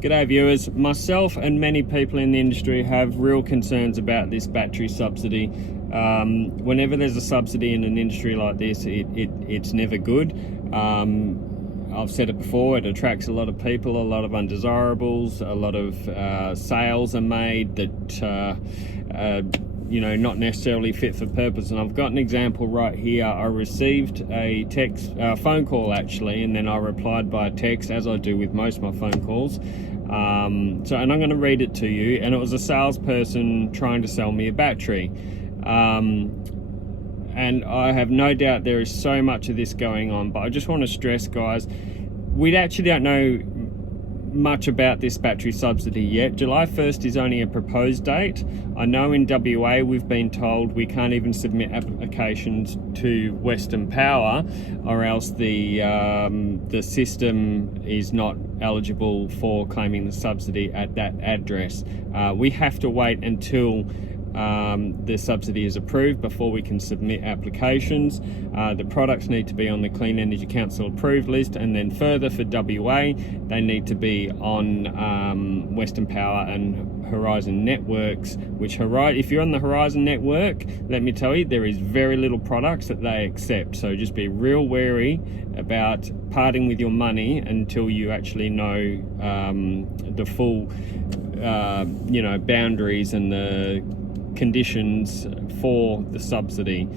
G'day viewers, myself and many people in the industry have real concerns about this battery subsidy. Whenever there's a subsidy in an industry like this, it's never good. I've said it before, it attracts a lot of people, a lot of undesirables, a lot of sales are made that not necessarily fit for purpose. And I've got an example right here. I received a phone call actually, and then I replied by text, as I do with most of my phone calls. And I'm going to read it to you. And it was a salesperson trying to sell me a battery. And I have no doubt there is so much of this going on, but I just want to stress, guys, we actually don't know much about this battery subsidy yet. July 1st is only a proposed date. I know in WA we've been told we can't even submit applications to Western Power, or else the system is not eligible for claiming the subsidy at that address. We have to wait until the subsidy is approved before we can submit applications. The products need to be on the Clean Energy Council approved list, and then further for WA they need to be on Western Power and Horizon networks, which if you're on the Horizon network, let me tell you, there is very little products that they accept. So just be real wary about parting with your money until you actually know the full boundaries and the conditions for the subsidy.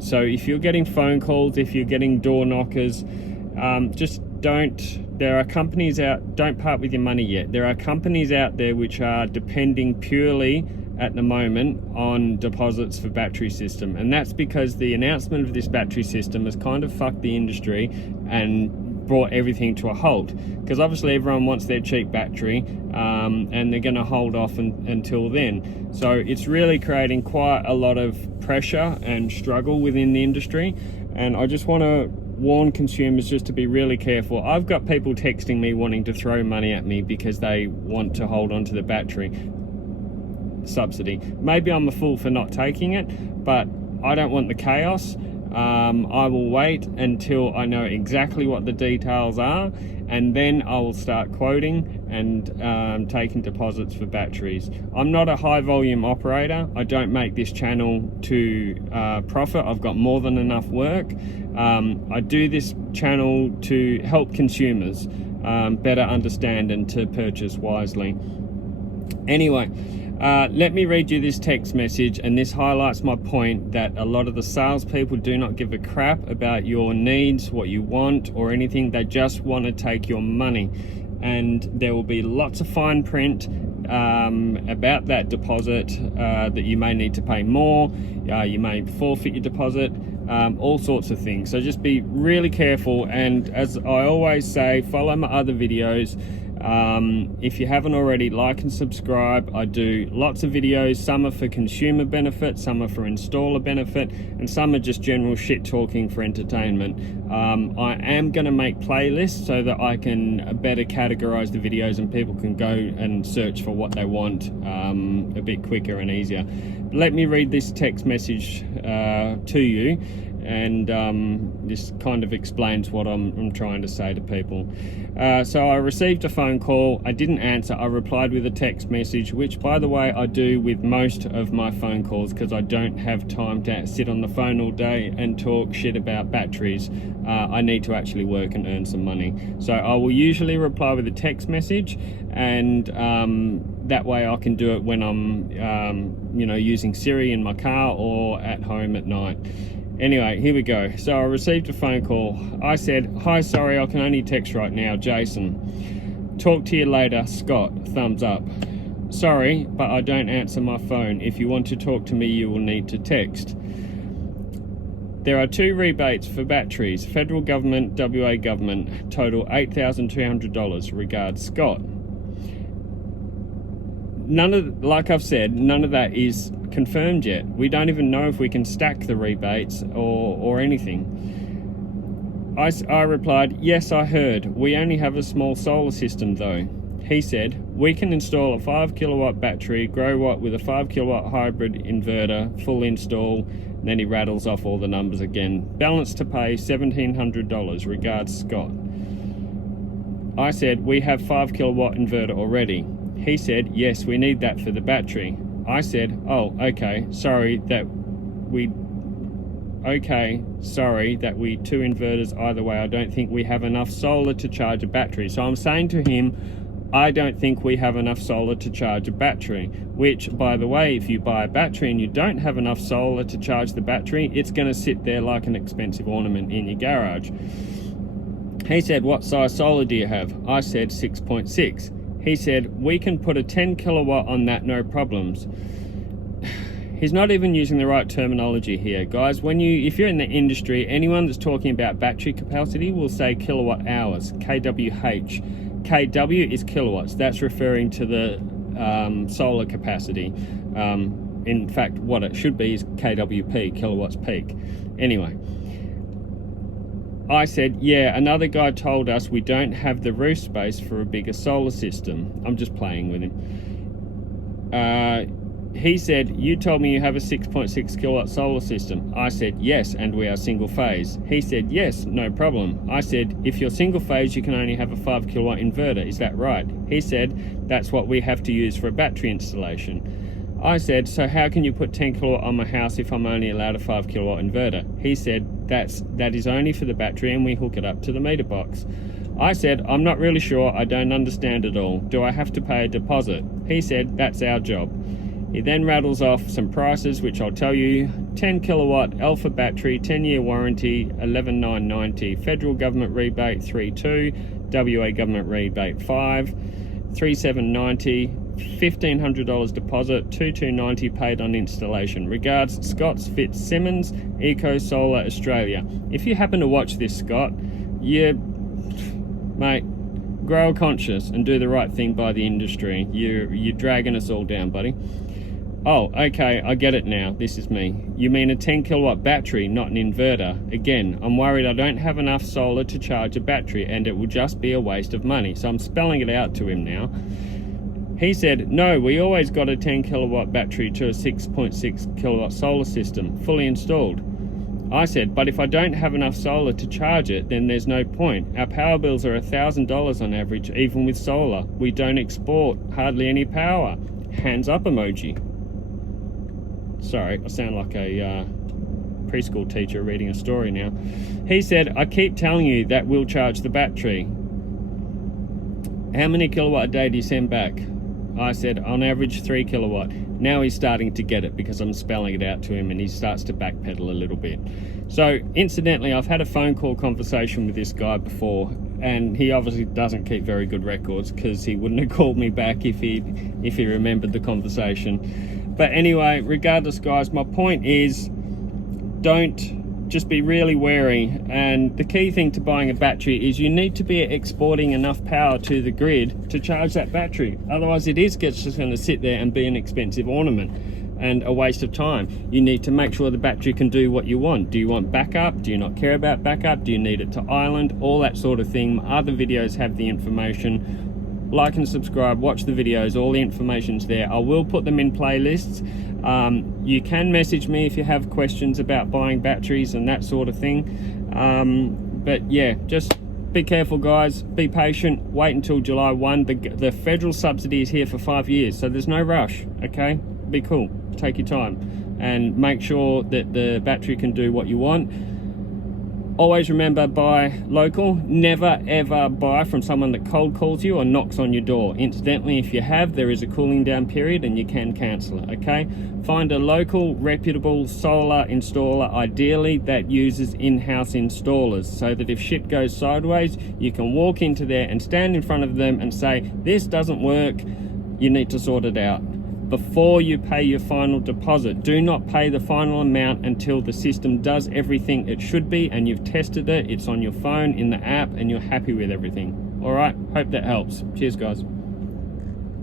So if you're getting phone calls, if you're getting door knockers, there are companies out, don't part with your money yet. There are companies out there which are depending purely at the moment on deposits for battery system, and that's because the announcement of this battery system has kind of fucked the industry and brought everything to a halt, because obviously everyone wants their cheap battery, and they're going to hold off until then. So it's really creating quite a lot of pressure and struggle within the industry, and I just want to warn consumers just to be really careful. I've got people texting me wanting to throw money at me because they want to hold on to the battery subsidy. Maybe I'm a fool for not taking it, but I don't want the chaos. I will wait until I know exactly what the details are, and then I will start quoting and taking deposits for batteries. I'm not a high volume operator. I don't make this channel to profit. I've got more than enough work. I do this channel to help consumers better understand and to purchase wisely. Anyway, let me read you this text message, and this highlights my point that a lot of the salespeople do not give a crap about your needs, what you want, or anything. They just want to take your money. And there will be lots of fine print about that deposit, that you may need to pay more, you may forfeit your deposit, all sorts of things. So just be really careful, and as I always say, follow my other videos. If you haven't already, like and subscribe. I do lots of videos. Some are for consumer benefit, some are for installer benefit, and some are just general shit talking for entertainment. I am going to make playlists so that I can better categorize the videos and people can go and search for what they want a bit quicker and easier. Let me read this text message to you, and this kind of explains what I'm trying to say to people. So I received a phone call. I didn't answer. I replied with a text message, which, by the way, I do with most of my phone calls because I don't have time to sit on the phone all day and talk shit about batteries. I need to actually work and earn some money. So I will usually reply with a text message, and that way I can do it when I'm using Siri in my car or at home at night. Anyway, here we go. So I received a phone call. I said, "Hi, sorry, I can only text right now, Jason. Talk to you later, Scott, thumbs up. Sorry, but I don't answer my phone. If you want to talk to me, you will need to text. There are 2 rebates for batteries. Federal government, WA government. Total $8,200. Regards, Scott." Like I've said, none of that is confirmed yet. We don't even know if we can stack the rebates or anything. I replied, "Yes, I heard. We only have a small solar system though." He said, "We can install a 5 kilowatt battery, grow watt with a 5 kilowatt hybrid inverter, full install." Then he rattles off all the numbers again. "Balance to pay $1,700. Regards, Scott." I said, we have 5 kilowatt inverter already. He said, yes, we need that for the battery. I said, oh, okay, sorry that we 2 inverters either way. I don't think we have enough solar to charge a battery. So I'm saying to him, I don't think we have enough solar to charge a battery, which, by the way, if you buy a battery and you don't have enough solar to charge the battery, it's going to sit there like an expensive ornament in your garage. He said, what size solar do you have? I said 6.6. He said, we can put a 10 kilowatt on that, no problems. He's not even using the right terminology here, guys. If you're in the industry, anyone that's talking about battery capacity will say kilowatt hours, kWh. kW is kilowatts. That's referring to the solar capacity. In fact, what it should be is kWp, kilowatts peak. Anyway, I said, yeah, another guy told us we don't have the roof space for a bigger solar system. I'm just playing with him. He said, you told me you have a 6.6 kilowatt solar system. I said, yes, and we are single phase. He said, yes, no problem. I said, if you're single phase, you can only have a 5 kilowatt inverter. Is that right? He said, that's what we have to use for a battery installation. I said, so how can you put 10 kilowatt on my house if I'm only allowed a 5 kilowatt inverter? He said, that is only for the battery and we hook it up to the meter box. I said, I'm not really sure. I don't understand it all. Do I have to pay a deposit? He said, that's our job. He then rattles off some prices, which I'll tell you. 10 kilowatt alpha battery, 10-year warranty, 11,990. Federal government rebate, 3.2. WA government rebate, 5. 3,790. $1,500 deposit, 2,290 paid on installation. Regards, Scott's Fitzsimmons, Eco Solar Australia. If you happen to watch this, Scott, mate, grow conscious and do the right thing by the industry. You're dragging us all down, buddy. Oh, okay, I get it now. This is me. You mean a 10 kilowatt battery, not an inverter. Again, I'm worried I don't have enough solar to charge a battery and it will just be a waste of money. So I'm spelling it out to him now. He said, no, we always got a 10 kilowatt battery to a 6.6 kilowatt solar system, fully installed. I said, but if I don't have enough solar to charge it, then there's no point. Our power bills are $1,000 on average, even with solar. We don't export hardly any power. Hands up emoji. Sorry, I sound like a preschool teacher reading a story now. He said, I keep telling you that we'll charge the battery. How many kilowatt a day do you send back? I said, on average 3 kilowatt. Now he's starting to get it because I'm spelling it out to him and he starts to backpedal a little bit. So incidentally, I've had a phone call conversation with this guy before and he obviously doesn't keep very good records because he wouldn't have called me back if he remembered the conversation. But anyway, regardless, guys, my point is just be really wary. And the key thing to buying a battery is you need to be exporting enough power to the grid to charge that battery. Otherwise it is just going to sit there and be an expensive ornament and a waste of time. You need to make sure the battery can do what you want. Do you want backup? Do you not care about backup? Do you need it to island? All that sort of thing. My other videos have the information. Like and subscribe, watch the videos, all the information's there. I will put them in playlists. You can message me if you have questions about buying batteries and that sort of thing. But yeah, just be careful, guys. Be patient. Wait until July 1. The federal subsidy is here for 5 years, so there's no rush, okay? Be cool. Take your time and make sure that the battery can do what you want. Always remember, buy local. Never ever buy from someone that cold calls you or knocks on your door. Incidentally, if you have, there is a cooling down period and you can cancel it, okay? Find a local, reputable solar installer, ideally that uses in-house installers, so that if shit goes sideways, you can walk into there and stand in front of them and say, this doesn't work, you need to sort it out. Before you pay your final deposit, do not pay the final amount until the system does everything it should be and you've tested it, it's on your phone, in the app, and you're happy with everything. All right, hope that helps. Cheers, guys.